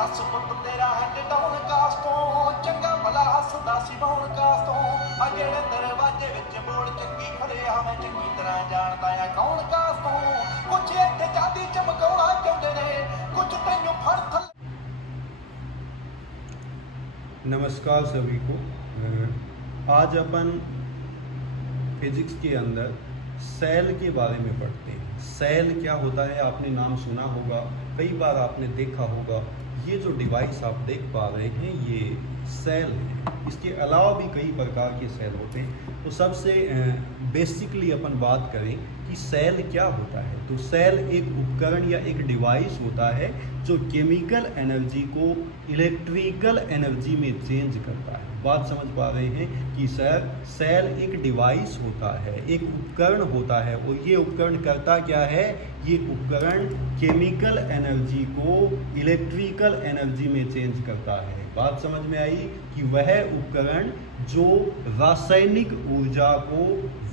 दस पुत तेरा है डाउन कास्टों चंगा भला हसदा सी बाउन कास्टों आ जेड़े दरवाजे विच बोल चंगी खड़े आ मैं चंगी तरह जानदा आ कौन कास्टों कुछ इत्थे चांदी चमकाउणा चाहुंदे ने कुछ तैनूं फड़ थल। नमस्कार सभी को। आज अपन फिजिक्स के अंदर सेल के बारे में पढ़ते हैं। सेल क्या होता है आपने नाम सुना होगा, कई बार आपने देखा होगा। ये जो डिवाइस आप देख पा रहे हैं ये सेल है। इसके अलावा भी कई प्रकार के सेल होते हैं। तो सबसे बेसिकली अपन बात करें कि सेल क्या होता है, तो सेल एक उपकरण या एक डिवाइस होता है जो केमिकल एनर्जी को इलेक्ट्रिकल एनर्जी में चेंज करता है। बात समझ पा रहे हैं कि सर सेल एक डिवाइस होता है, एक उपकरण होता है, और ये उपकरण करता क्या है, ये उपकरण केमिकल एनर्जी को इलेक्ट्रिकल एनर्जी में चेंज करता है। बात समझ में आई कि वह उपकरण जो रासायनिक ऊर्जा को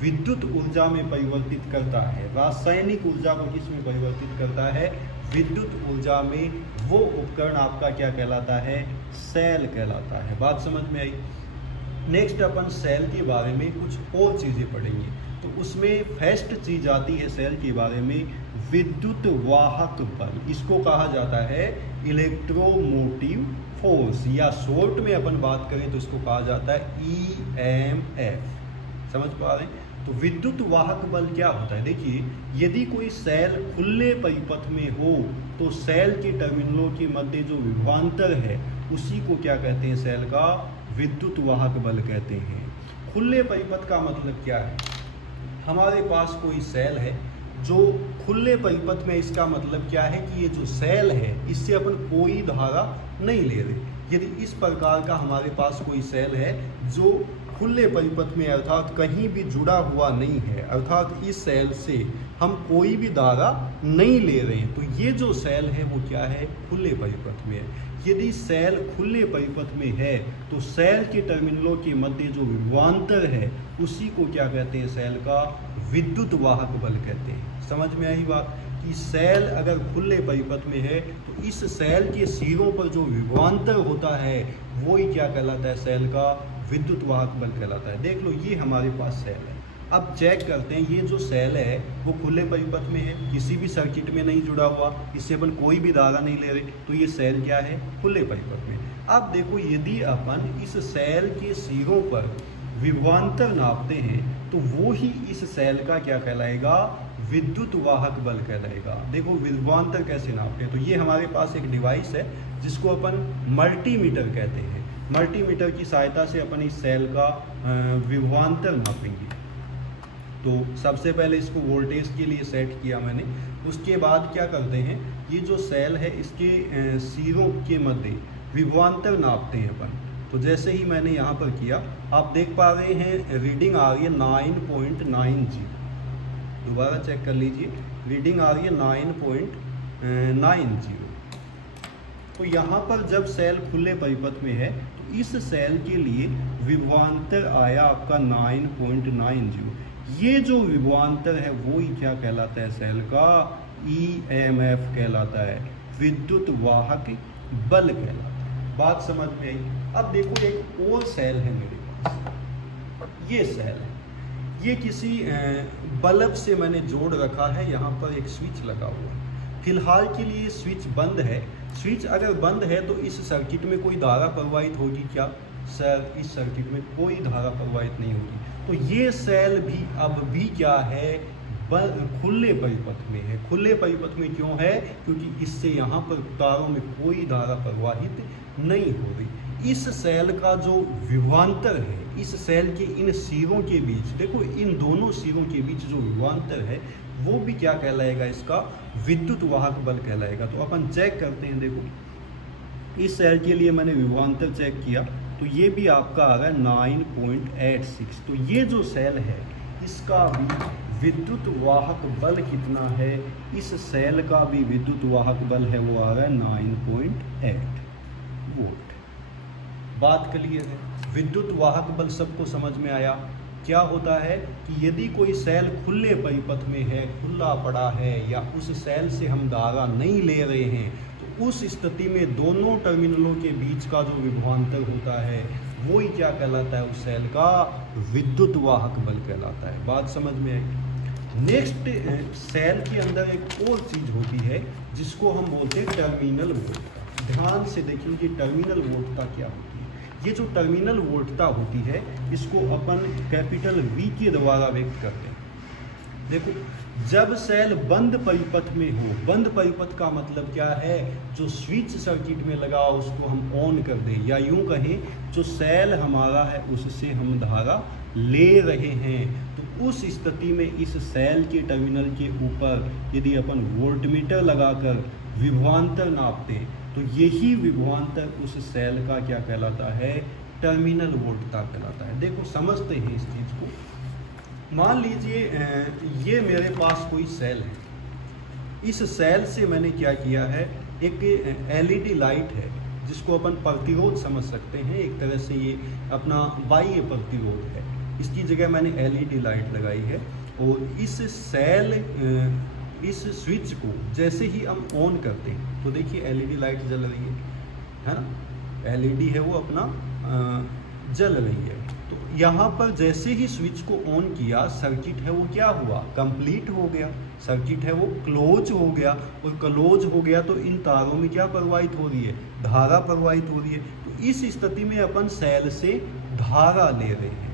विद्युत ऊर्जा में परिवर्तित करता है, रासायनिक ऊर्जा को किस में परिवर्तित करता है, विद्युत ऊर्जा में, वो उपकरण आपका क्या कहलाता है, सेल कहलाता है। बात समझ में आई। नेक्स्ट अपन सेल के बारे में कुछ और चीज़ें पढ़ेंगे। तो उसमें फर्स्ट चीज आती है सेल के बारे में विद्युत वाहक बल। इसको कहा जाता है इलेक्ट्रोमोटिव फोर्स, या शॉर्ट में अपन बात करें तो इसको कहा जाता है EMF। समझ पा रहे हैं। तो विद्युत वाहक बल क्या होता है, देखिए यदि कोई सेल खुले परिपथ में हो तो सेल के टर्मिनलों के मध्य जो विभवांतर है उसी को क्या कहते हैं, सेल का विद्युत वाहक बल कहते हैं। खुले परिपथ का मतलब क्या है, हमारे पास कोई सेल है जो खुले परिपथ में, इसका मतलब क्या है कि ये जो सेल है इससे अपन कोई धारा नहीं ले रहे। यदि इस प्रकार का हमारे पास कोई सेल है जो खुले परिपथ में, अर्थात कहीं भी जुड़ा हुआ नहीं है, अर्थात इस सेल से हम कोई भी धारा नहीं ले रहे हैं, तो ये जो सेल है वो क्या है, खुले परिपथ में है। यदि सेल खुले परिपथ में है तो सेल के टर्मिनलों के मध्य जो विभवांतर है उसी को क्या कहते हैं, सेल का विद्युत वाहक बल कहते हैं। समझ में आई बात कि सेल अगर खुले परिपथ में है तो इस सेल के सिरों पर जो विभवांतर होता है वो ही क्या कहलाता है, सेल का विद्युत वाहक बल कहलाता है। देख लो ये हमारे पास सेल है। अब चेक करते हैं ये जो सेल है वो खुले परिपथ में है, किसी भी सर्किट में नहीं जुड़ा हुआ, इससे अपन कोई भी धारा नहीं ले रहे, तो ये सेल क्या है, खुले परिपथ में। अब देखो यदि अपन इस सेल के सिरों पर विभवांतर नापते हैं तो वो ही इस सेल का क्या कहलाएगा, विद्युत वाहक बल कहलाएगा। देखो विभवांतर कैसे नापते हैं, तो ये हमारे पास एक डिवाइस है जिसको अपन मल्टीमीटर कहते हैं। मल्टीमीटर की सहायता से अपन इस सेल का विभवांतर नापेंगे। तो सबसे पहले इसको वोल्टेज के लिए सेट किया मैंने, उसके बाद क्या करते हैं, ये जो सेल है इसके सिरों के मध्य विभवांतर नापते हैं अपन। तो जैसे ही मैंने यहाँ पर किया आप देख पा रहे हैं रीडिंग आ रही है 9.90। दोबारा चेक कर लीजिए, रीडिंग आ रही है 9.90। तो यहाँ पर जब सेल खुले परिपथ में है तो इस सेल के लिए विभवांतर आया आपका 9.90। ये जो विभवांतर है वो ही क्या कहलाता है, सेल का EMF कहलाता है, विद्युत वाहक बल कहलाता है। बात समझ में आई। अब देखो एक और सेल है मेरे पास, ये सेल है, ये किसी बल्ब से मैंने जोड़ रखा है, यहाँ पर एक स्विच लगा हुआ है। फिलहाल के लिए स्विच बंद है। स्विच अगर बंद है तो इस सर्किट में कोई धारा प्रवाहित होगी क्या, सर इस सर्किट में कोई धारा प्रवाहित नहीं होगी। तो ये सेल भी अब भी क्या है, खुले परिपथ में है। खुले परिपथ में क्यों है, क्योंकि इससे यहाँ पर तारों में कोई धारा प्रवाहित नहीं हो रही। इस सेल का जो विभवांतर है, इस सेल के इन सिरों के बीच, देखो इन दोनों सिरों के बीच जो विभवांतर है वो भी क्या कहलाएगा, इसका विद्युत वाहक बल कहलाएगा। तो अपन चेक करते हैं। देखो इस सेल के लिए मैंने विभवांतर चेक किया तो ये भी आपका आ रहा है 9.86। तो ये जो सेल है इसका भी विद्युत वाहक बल कितना है, इस सेल का भी विद्युत वाहक बल है वो आ रहा है 9.8 वोल्ट। बात क्लियर है। विद्युत वाहक बल सबको समझ में आया। क्या होता है कि यदि कोई सेल खुले परिपथ में है, खुला पड़ा है, या उस सेल से हम धारा नहीं ले रहे हैं, तो उस स्थिति में दोनों टर्मिनलों के बीच का जो विभवांतर होता है वो ही क्या कहलाता है, उस सेल का विद्युत वाहक बल कहलाता है। बात समझ में आई। नेक्स्ट, सेल के अंदर एक और चीज होती है जिसको हम बोलते हैं टर्मिनल वोल्टता। ध्यान से देखेंगे टर्मिनल वोल्टता क्या होती है। ये जो टर्मिनल वोल्टता होती है इसको अपन कैपिटल V के द्वारा व्यक्त करते हैं। देखो, जब सेल बंद परिपथ में हो, बंद परिपथ का मतलब क्या है, जो स्विच सर्किट में लगा उसको हम ऑन कर दें, या यूं कहें जो सेल हमारा है उससे हम धारा ले रहे हैं, तो उस स्थिति में इस सेल के टर्मिनल के ऊपर यदि अपन वोल्टमीटर लगाकर विभवांतर नापते तो यही विभवांतर उस सेल का क्या कहलाता है, टर्मिनल वोल्टता कहलाता है। देखो समझते हैं इस चीज़ को। मान लीजिए ये मेरे पास कोई सेल है, इस सेल से मैंने क्या किया है, एक एलईडी लाइट है जिसको अपन प्रतिरोध समझ सकते हैं, एक तरह से ये अपना बाह्य प्रतिरोध है, इसकी जगह मैंने एलईडी लाइट लगाई है। और इस सेल इस स्विच को जैसे ही हम ऑन करते हैं तो देखिए एलईडी लाइट जल रही है ना, एलईडी है वो अपना जल रही है। तो यहाँ पर जैसे ही स्विच को ऑन किया, सर्किट है वो क्या हुआ, कंप्लीट हो गया, सर्किट है वो क्लोज हो गया, और क्लोज हो गया तो इन तारों में क्या प्रवाहित हो रही है, धारा प्रवाहित हो रही है। तो इस स्थिति में अपन सेल से धारा ले रहे हैं।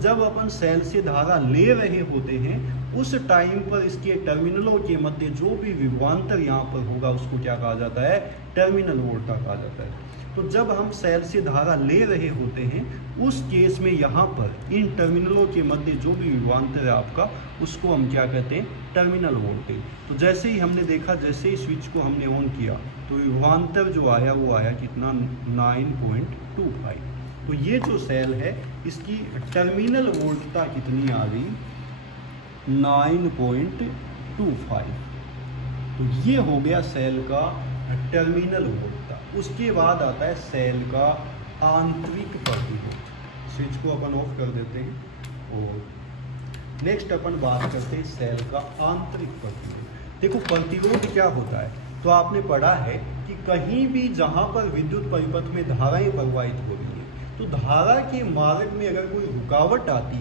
जब अपन सेल से धारा ले रहे होते हैं उस टाइम पर इसके टर्मिनलों के मध्य जो भी विभवांतर यहाँ पर होगा उसको क्या कहा जाता है, टर्मिनल वोल्टता कहा जाता है। तो जब हम सेल से धारा ले रहे होते हैं उस केस में यहाँ पर इन टर्मिनलों के मध्य जो भी विभवांतर है आपका, उसको हम क्या कहते हैं, टर्मिनल वोल्टेज। तो जैसे ही हमने देखा, जैसे ही स्विच को हमने ऑन किया तो विभवांतर जो आया वो आया कितना, 9.25। तो ये जो सेल है इसकी टर्मिनल वोल्टता कितनी आ गई, 9.25। तो ये हो गया सेल का टर्मिनल वोल्टता। उसके बाद आता है सेल का आंतरिक प्रतिरोध। स्विच को अपन ऑफ कर देते हैं और नेक्स्ट अपन बात करते हैं सेल का आंतरिक प्रतिरोध। देखो प्रतिरोध क्या होता है, तो आपने पढ़ा है कि कहीं भी जहाँ पर विद्युत परिपथ में धाराएं प्रवाहित हो रही है तो धारा के मार्ग में अगर कोई रुकावट आती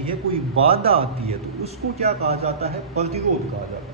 है, कोई बाधा आती है तो उसको क्या कहा जाता है, प्रतिरोध कहा जाता है।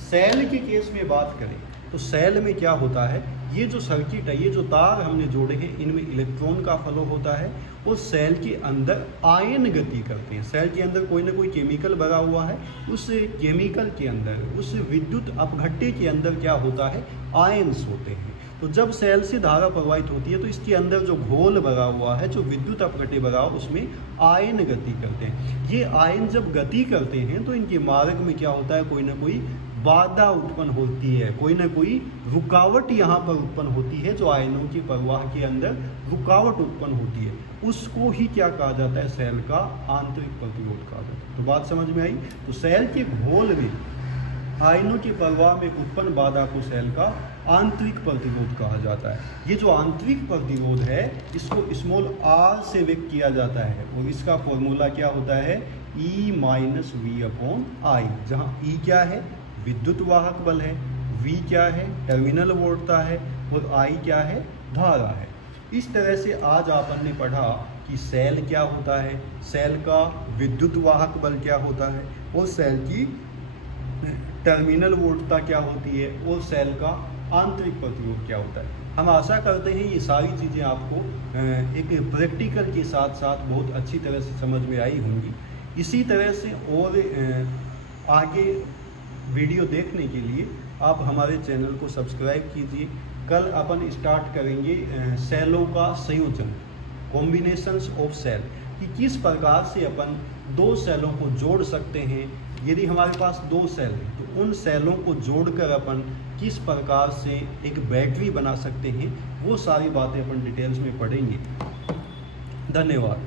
सेल के केस में बात करें तो सेल में क्या होता है, ये जो सर्किट है, ये जो तार हमने जोड़े हैं, इनमें इलेक्ट्रॉन का फ्लो होता है और सेल के अंदर आयन गति करते हैं। सेल के अंदर कोई ना कोई केमिकल भरा हुआ है, उस केमिकल के अंदर, उस विद्युत अपघट्य के अंदर क्या होता है, आयन्स होते हैं। तो जब सेल से धारा प्रवाहित होती है तो इसके अंदर जो घोल भरा हुआ है, जो विद्युत अपघट्य भरा हुआ, उसमें आयन गति करते हैं। ये आयन जब गति करते हैं तो इनके मार्ग में क्या होता है, कोई ना कोई बाधा उत्पन्न होती है, कोई ना कोई रुकावट यहाँ पर उत्पन्न होती है, जो आयनों के प्रवाह के अंदर रुकावट उत्पन्न होती है, उसको ही क्या कहा जाता है, सेल का आंतरिक प्रतिरोध कहा जाता है। तो बात समझ में आई। तो सेल के घोल में आयनों के प्रवाह में उत्पन्न बाधा को सेल का आंतरिक प्रतिरोध कहा जाता है। ये जो आंतरिक प्रतिरोध है इसको स्मॉल r से व्यक्त किया जाता है और इसका फॉर्मूला क्या होता है, E-V/I, जहाँ E क्या है, विद्युत वाहक बल है, V क्या है, टर्मिनल वोल्टता है, और I क्या है, धारा है। इस तरह से आज आपने ने पढ़ा कि सेल क्या होता है, सेल का विद्युत वाहक बल क्या होता है, और सेल की टर्मिनल वोल्टता क्या होती है, और सेल का आंतरिक प्रतिरोध क्या होता है। हम आशा करते हैं ये सारी चीज़ें आपको एक प्रैक्टिकल के साथ साथ बहुत अच्छी तरह से समझ में आई होंगी। इसी तरह से और आगे वीडियो देखने के लिए आप हमारे चैनल को सब्सक्राइब कीजिए। कल अपन स्टार्ट करेंगे सेलों का संयोजन, कॉम्बिनेशंस ऑफ सेल, कि किस प्रकार से अपन दो सेलों को जोड़ सकते हैं। यदि हमारे पास दो सेल हैं तो उन सेलों को जोड़कर अपन किस प्रकार से एक बैटरी बना सकते हैं, वो सारी बातें अपन डिटेल्स में पढ़ेंगे। धन्यवाद।